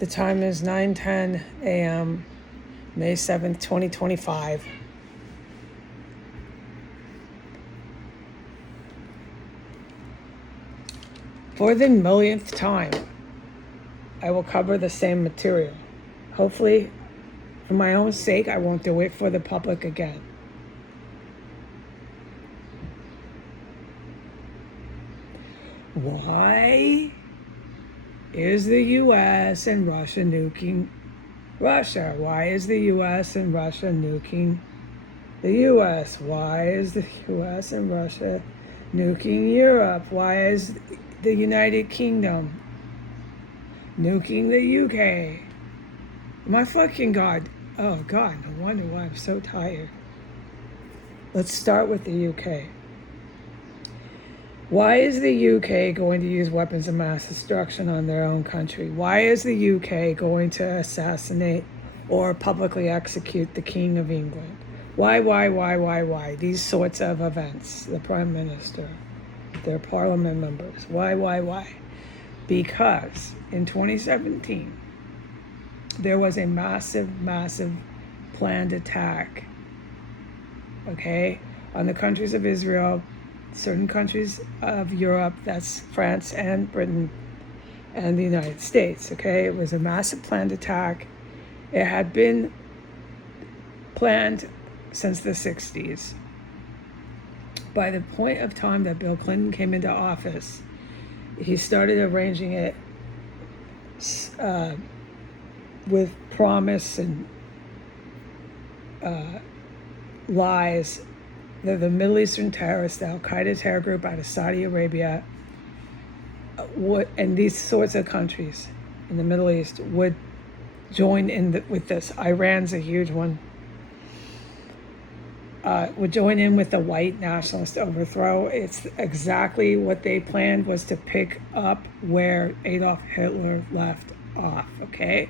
The time is 9:10 a.m., May 7th, 2025. For the millionth time, I will cover the same material. Hopefully, for my own sake, I won't do it for the public again. Why is the U.S. and Russia nuking Russia? Why is the U.S. and Russia nuking the U.S.? Why is the U.S. and Russia nuking Europe? Why is the United Kingdom nuking the U.K.? My fucking God. Oh, God, no wonder why I'm so tired. Let's start with the U.K. Why is the UK going to use weapons of mass destruction on their own country? Why is the UK going to assassinate or publicly execute the King of England? Why? These sorts of events, the Prime Minister, their parliament members. Why? Because in 2017, there was a massive planned attack, okay, on the countries of Israel, certain countries of Europe, that's France and Britain and the United States, okay? It was a massive planned attack. It had been planned since the 60s. By the point of time that Bill Clinton came into office, he started arranging it with promise and lies. The Middle Eastern terrorists, the Al-Qaeda terror group out of Saudi Arabia, and these sorts of countries in the Middle East would join in with this. Iran's a huge one. Would join in with the white nationalist overthrow. It's exactly what they planned, was to pick up where Adolf Hitler left off, okay?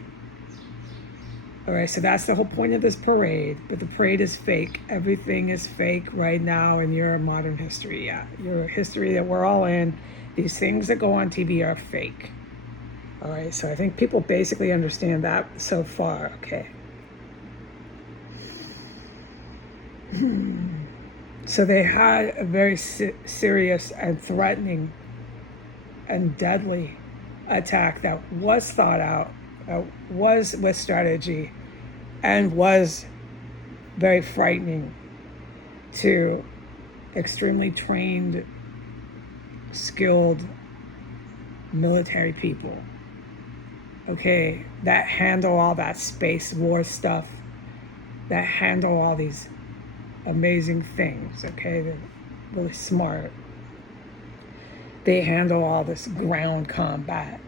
All right, so that's the whole point of this parade, but the parade is fake. Everything is fake right now in your modern history. Yeah, your history that we're all in. These things that go on TV are fake. All right, so I think people basically understand that so far, okay? So they had a very serious and threatening and deadly attack that was thought out, was with strategy, and was very frightening to extremely trained, skilled military people, okay, that handle all that space war stuff, that handle all these amazing things, okay, they're really smart. They handle all this ground combat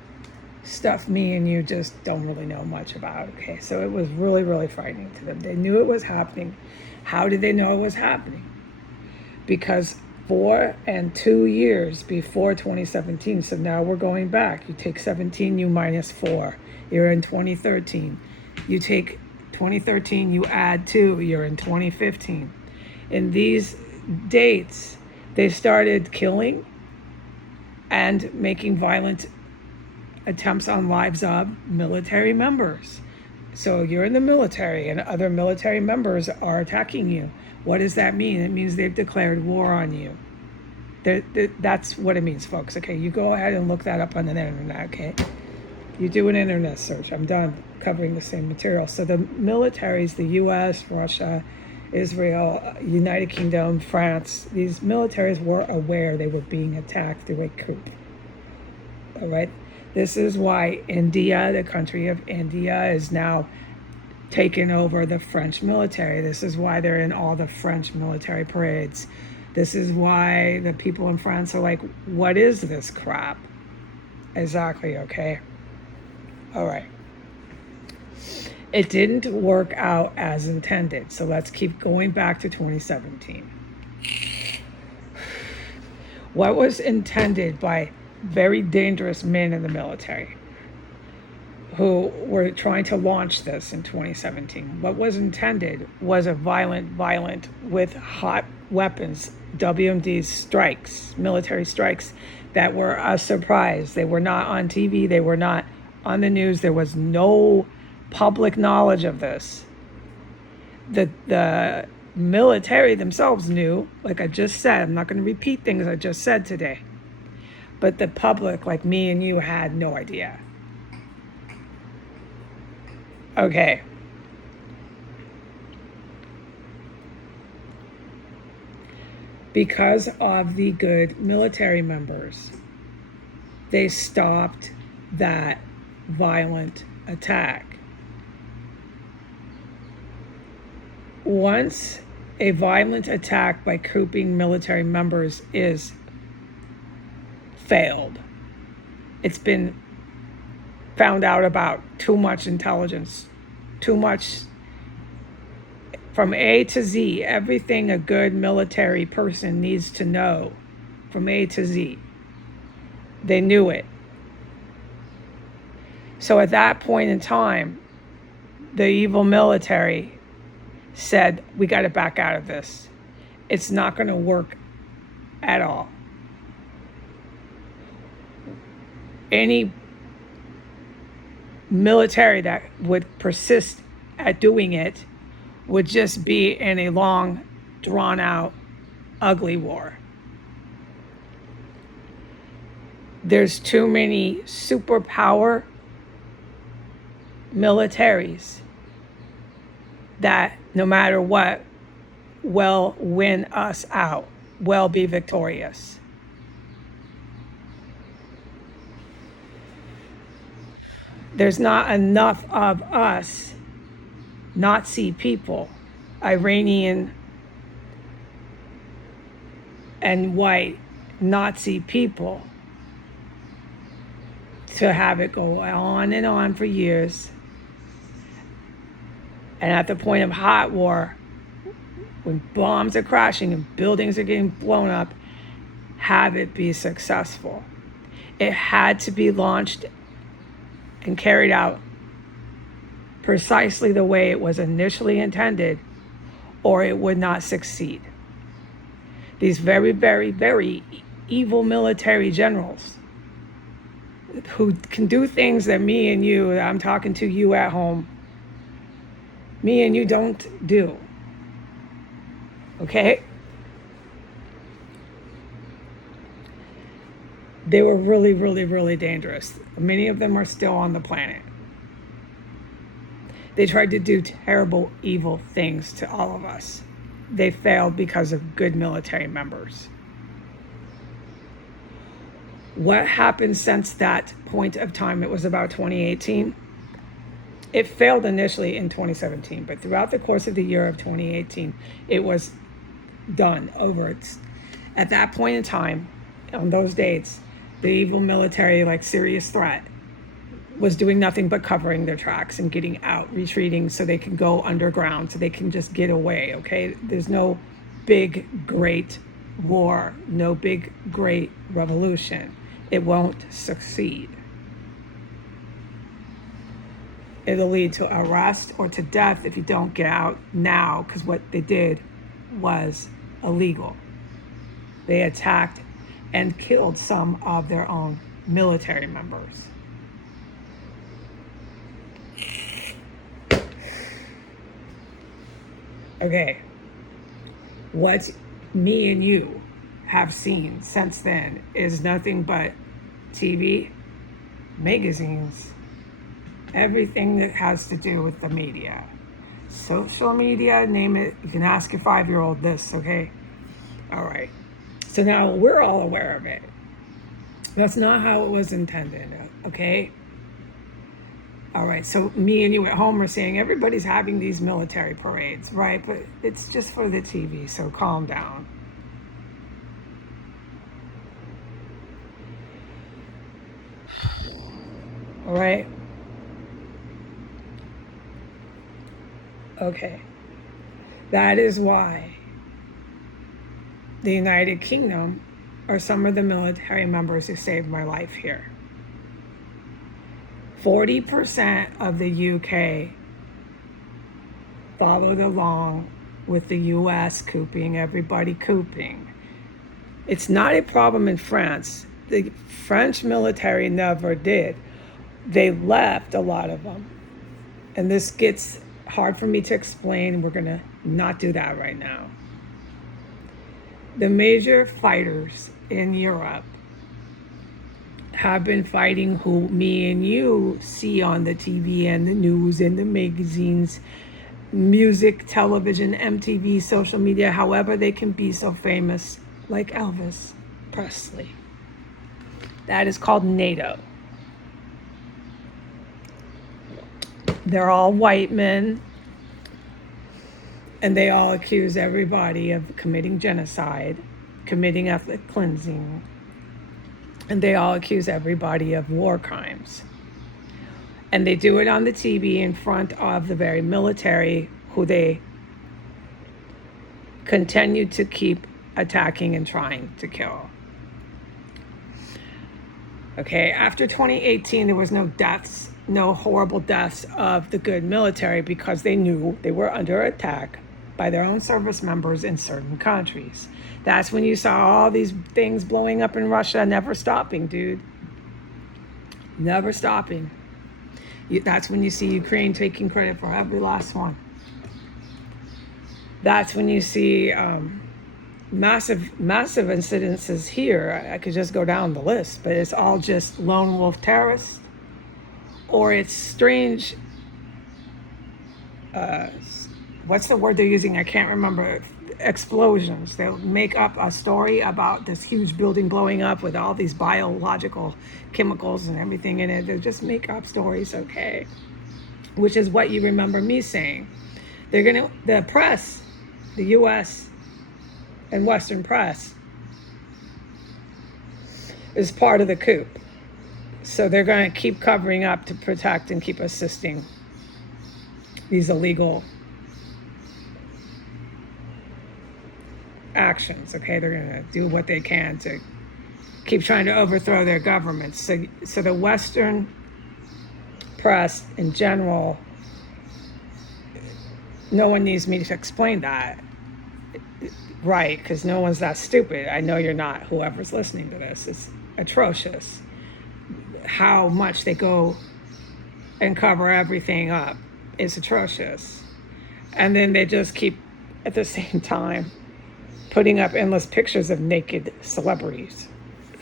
stuff me and you just don't really know much about, okay? So it was really frightening to them. They knew it was happening. How did they know it was happening? Because 4 and 2 years before 2017, so now we're going back. You take 17, you minus 4, you're in 2013. You take 2013, you add 2, you're in 2015. In these dates, they started killing and making violent attempts on lives of military members. So you're in the military and other military members are attacking you. What does that mean? It means they've declared war on you. That's what it means, folks. Okay, you go ahead and look that up on the internet, okay? You do an internet search. I'm done covering the same material. So the militaries, the US, Russia, Israel, United Kingdom, France, these militaries were aware they were being attacked through a coup. All right? This is why India, the country of India, is now taken over the French military. This is why they're in all the French military parades. This is why the people in France are like, what is this crap? Exactly, okay? All right. It didn't work out as intended. So let's keep going back to 2017. What was intended by very dangerous men in the military who were trying to launch this in 2017? What was intended was a violent with hot weapons, WMD strikes, military strikes that were a surprise. They were not on TV. They were not on the news. There was no public knowledge of this. The military themselves knew, like I just said. I'm not going to repeat things I just said today. But the public, like me and you, had no idea. Okay. Because of the good military members, they stopped that violent attack. Once a violent attack by cooping military members is failed, it's been found out about too much intelligence, too much from A to Z, everything a good military person needs to know from A to Z. They knew it. So at that point in time, the evil military said, we got to back out of this. It's not going to work at all. Any military that would persist at doing it would just be in a long, drawn-out, ugly war. There's too many superpower militaries that, no matter what, will win us out, will be victorious. There's not enough of us Nazi people, Iranian and white Nazi people, to have it go on and on for years. And at the point of hot war, when bombs are crashing and buildings are getting blown up, have it be successful. It had to be launched and carried out precisely the way it was initially intended, or it would not succeed. These very, very, very evil military generals who can do things that me and you, I'm talking to you at home, me and you don't do. Okay? They were really, really, really dangerous. Many of them are still on the planet. They tried to do terrible, evil things to all of us. They failed because of good military members. What happened since that point of time? It was about 2018. It failed initially in 2017, but throughout the course of the year of 2018, it was done, over. At that point in time, on those dates, the evil military, like serious threat, was doing nothing but covering their tracks and getting out, retreating so they can go underground, so they can just get away, okay? There's no big, great war, no big, great revolution. It won't succeed. It'll lead to arrest or to death if you don't get out now, because what they did was illegal. They attacked and killed some of their own military members. Okay, what me and you have seen since then is nothing but TV, magazines, everything that has to do with the media. Social media, name it. You can ask your 5-year-old this, okay? All right. So now we're all aware of it. That's not how it was intended, okay? All right, so me and you at home are saying everybody's having these military parades, right? But it's just for the TV, so calm down. All right? Okay. That is why the United Kingdom are some of the military members who saved my life here. 40% of the UK followed along with the US cooping, everybody cooping. It's not a problem in France. The French military never did. they left, a lot of them. And this gets hard for me to explain. We're going to not do that right now. The major fighters in Europe have been fighting who me and you see on the TV and the news and the magazines, music, television, MTV, social media, however they can be so famous, like Elvis Presley. That is called NATO. They're all white men, and they all accuse everybody of committing genocide, committing ethnic cleansing, and they all accuse everybody of war crimes. And they do it on the TV in front of the very military who they continue to keep attacking and trying to kill. Okay, after 2018, there was no deaths, no horrible deaths of the good military because they knew they were under attack by their own service members in certain countries. That's when you saw all these things blowing up in Russia, never stopping, dude. Never stopping. That's when you see Ukraine taking credit for every last one. That's when you see massive incidences here. I could just go down the list, but it's all just lone wolf terrorists, or it's strange, what's the word they're using? I can't remember. Explosions. They'll make up a story about this huge building blowing up with all these biological chemicals and everything in it. They'll just make up stories, okay? Which is what you remember me saying. The press, the US and Western press, is part of the coup. So they're going to keep covering up to protect and keep assisting these illegal actions, okay? They're going to do what they can to keep trying to overthrow their governments. So the Western press in general, no one needs me to explain that, right? Because no one's that stupid. I know you're not, whoever's listening to this. It's atrocious how much they go and cover everything up. It's atrocious. And then they just keep, at the same time, putting up endless pictures of naked celebrities.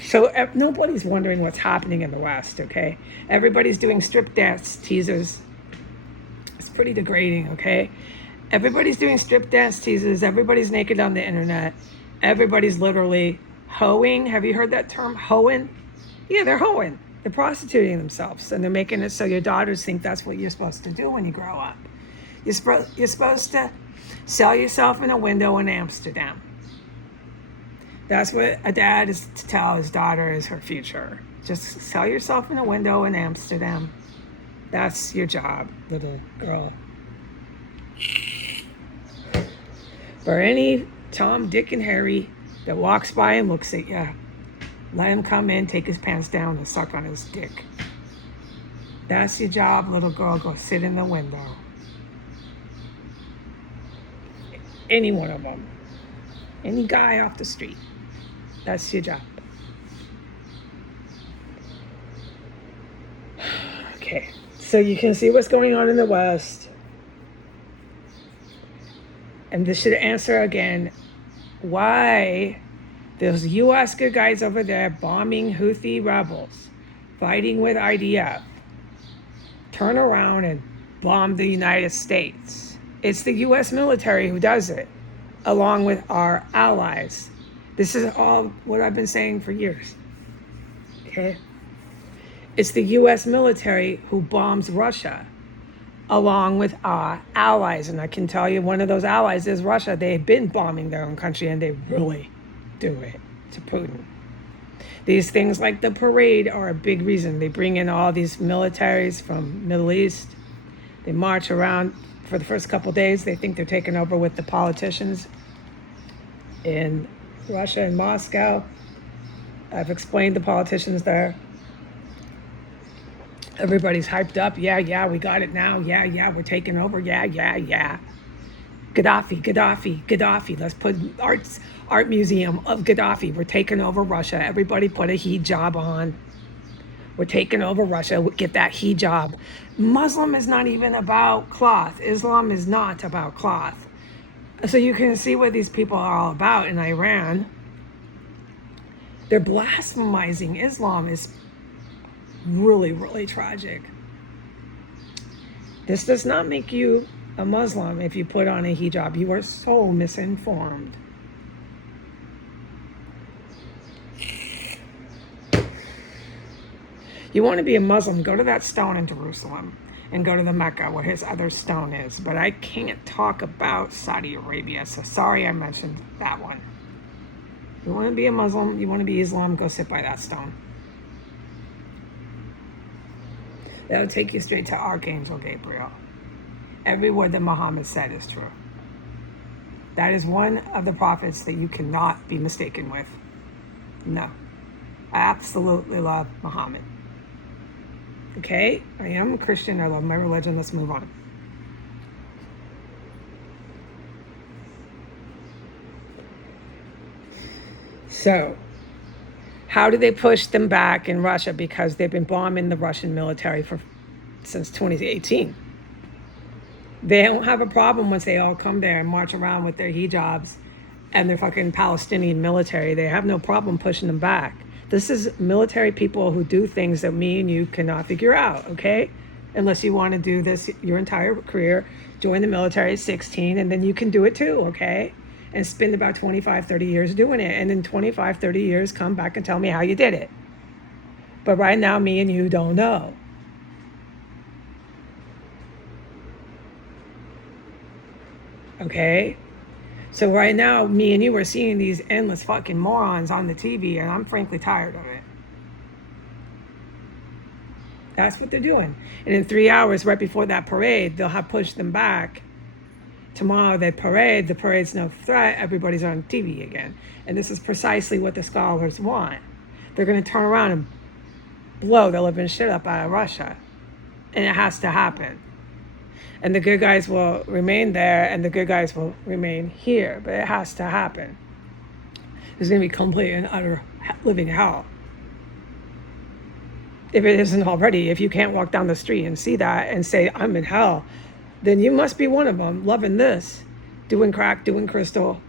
So nobody's wondering what's happening in the West, okay? Everybody's doing strip dance teasers. It's pretty degrading, okay? Everybody's doing strip dance teasers. Everybody's naked on the internet. Everybody's literally hoeing. Have you heard that term, hoeing? Yeah, they're hoeing. They're prostituting themselves, and they're making it so your daughters think that's what you're supposed to do when you grow up. You're supposed to sell yourself in a window in Amsterdam. That's what a dad is to tell his daughter is her future. Just sell yourself in a window in Amsterdam. That's your job, little girl. For any Tom, Dick, and Harry that walks by and looks at you, let him come in, take his pants down, and suck on his dick. That's your job, little girl. Go sit in the window. Any one of them. Any guy off the street. That's your job. Okay, so you can see what's going on in the West. And this should answer again why those U.S. good guys over there bombing Houthi rebels, fighting with IDF, turn around and bomb the United States. It's the U.S. military who does it, along with our allies. This is all what I've been saying for years, okay? It's the U.S. military who bombs Russia, along with our allies. And I can tell you one of those allies is Russia. They've been bombing their own country, and they really do it to Putin. These things like the parade are a big reason. They bring in all these militaries from Middle East. They march around for the first couple days. They think they're taking over with the politicians in Russia and Moscow. I've explained the politicians there. Everybody's hyped up. Yeah, we got it now. Yeah, we're taking over. Yeah. Gaddafi. Let's put art museum of Gaddafi. We're taking over Russia. Everybody put a hijab on. We're taking over Russia. Get that hijab. Muslim is not even about cloth. Islam is not about cloth. So you can see what these people are all about in Iran. They're blasphemizing Islam is really, really tragic. This does not make you a Muslim if you put on a hijab. You are so misinformed. You want to be a Muslim, go to that stone in Jerusalem and go to the Mecca where his other stone is. But I can't talk about Saudi Arabia, so sorry I mentioned that one. You want to be a Muslim, you want to be Islam, go sit by that stone. That'll take you straight to Archangel Gabriel. Every word that Muhammad said is true. That is one of the prophets that you cannot be mistaken with. No. I absolutely love Muhammad. Okay? I am a Christian. I love my religion. Let's move on. So, how do they push them back in Russia? Because they've been bombing the Russian military since 2018. They don't have a problem once they all come there and march around with their hijabs and their fucking Palestinian military. They have no problem pushing them back. This is military people who do things that me and you cannot figure out, okay? Unless you want to do this your entire career, join the military at 16, and then you can do it too, okay? And spend about 25, 30 years doing it. And in 25, 30 years, come back and tell me how you did it. But right now, me and you don't know. Okay? So right now, me and you are seeing these endless fucking morons on the TV, and I'm frankly tired of it. That's what they're doing. And in 3 hours, right before that parade, they'll have pushed them back. Tomorrow, the parade's no threat, everybody's on TV again. And this is precisely what the scholars want. They're going to turn around and blow the living shit up out of Russia. And it has to happen. And the good guys will remain there, and the good guys will remain here. But it has to happen. There's going to be complete and utter living hell. If it isn't already, if you can't walk down the street and see that and say, I'm in hell, then you must be one of them, loving this, doing crack, doing crystal,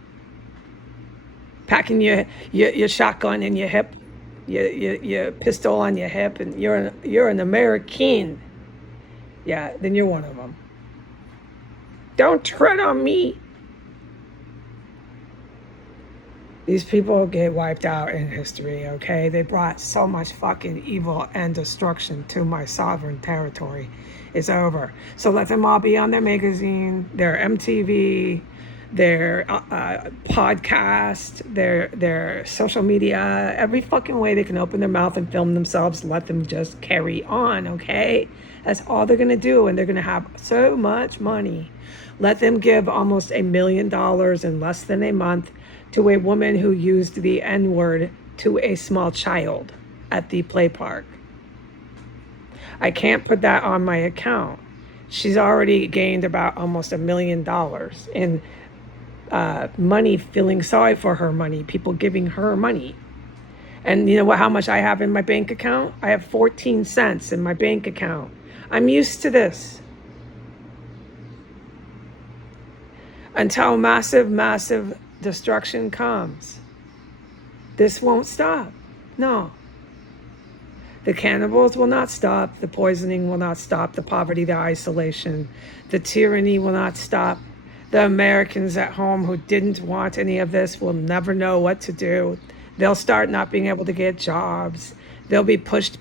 packing your shotgun in your hip, your pistol on your hip, and you're an American. Yeah, then you're one of them. Don't tread on me. These people get wiped out in history, okay? They brought so much fucking evil and destruction to my sovereign territory. It's over. So let them all be on their magazine, their MTV, their podcast, their social media, every fucking way they can open their mouth and film themselves. Let them just carry on, okay? That's all they're going to do, and they're going to have so much money. Let them give almost $1 million in less than a month to a woman who used the N-word to a small child at the play park. I can't put that on my account. She's already gained about almost $1 million in money, feeling sorry for her money, people giving her money. And you know what? How much I have in my bank account? I have 14 cents in my bank account. I'm used to this. Until massive, massive destruction comes, this won't stop. No. The cannibals will not stop. The poisoning will not stop. The poverty, the isolation, the tyranny will not stop. The Americans at home who didn't want any of this will never know what to do. They'll start not being able to get jobs. They'll be pushed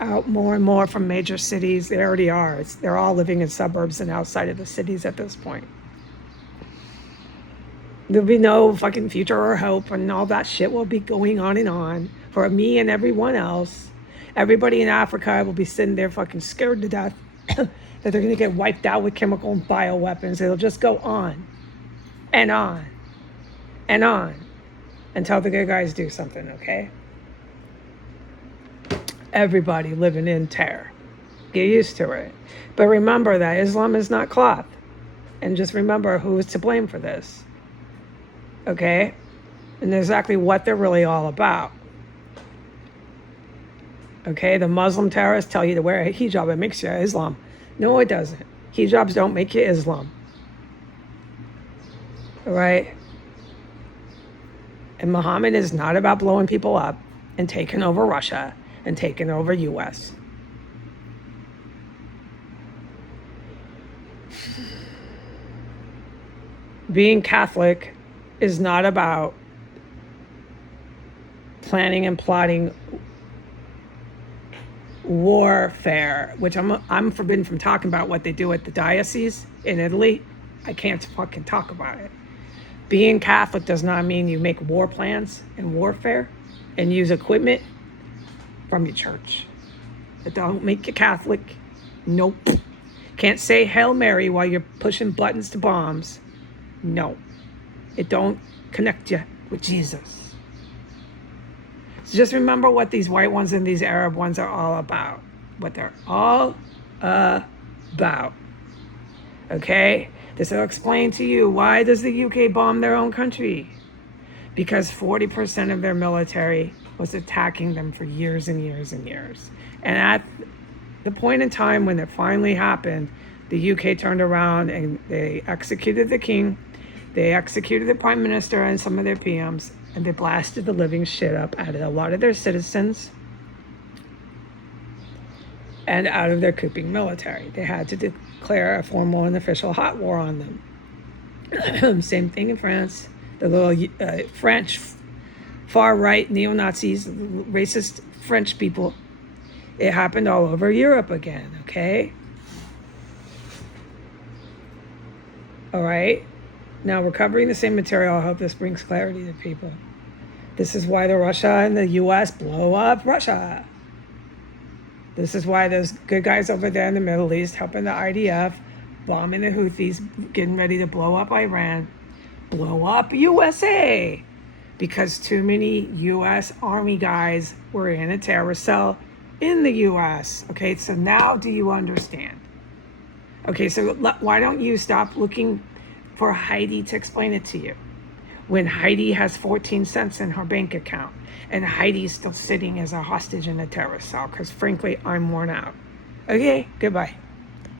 out more and more from major cities. They already are. They're all living in suburbs and outside of the cities at this point. There'll be no fucking future or hope, and all that shit will be going on and on for me and everyone else. Everybody in Africa will be sitting there fucking scared to death that they're going to get wiped out with chemical and bioweapons. It'll just go on and on and on until the good guys do something, okay? Everybody living in terror. Get used to it. But remember that Islam is not cloth. And just remember who is to blame for this. Okay? And exactly what they're really all about. Okay, the Muslim terrorists tell you to wear a hijab. It makes you Islam. No, it doesn't. Hijabs don't make you Islam. All right? And Muhammad is not about blowing people up and taking over Russia and taking over US. Being Catholic is not about planning and plotting warfare, which I'm forbidden from talking about what they do at the diocese in Italy. I can't fucking talk about it. Being Catholic does not mean you make war plans and warfare and use equipment from your church. It don't make you Catholic. Nope. Can't say Hail Mary while you're pushing buttons to bombs. No. It don't connect you with Jesus. So just remember what these white ones and these Arab ones are all about. What they're all about. Okay? This will explain to you, why does the UK bomb their own country? Because 40% of their military was attacking them for years and years and years. And at the point in time when it finally happened, the UK turned around and they executed the king, they executed the prime minister and some of their PMs, and they blasted the living shit up out of a lot of their citizens and out of their couping military. They had to declare a formal and official hot war on them. Same thing in France. The little French far-right neo-Nazis, racist French people. It happened all over Europe again, okay? All right? Now, we're covering the same material. I hope this brings clarity to people. This is why the Russia and the US blow up Russia. This is why those good guys over there in the Middle East helping the IDF, bombing the Houthis, getting ready to blow up Iran, blow up USA, because too many US Army guys were in a terrorist cell in the US. Okay, so now do you understand? Okay, so why don't you stop looking for Heidi to explain it to you when Heidi has 14 cents in her bank account and Heidi's still sitting as a hostage in a terrorist cell? Because frankly, I'm worn out. Okay, goodbye.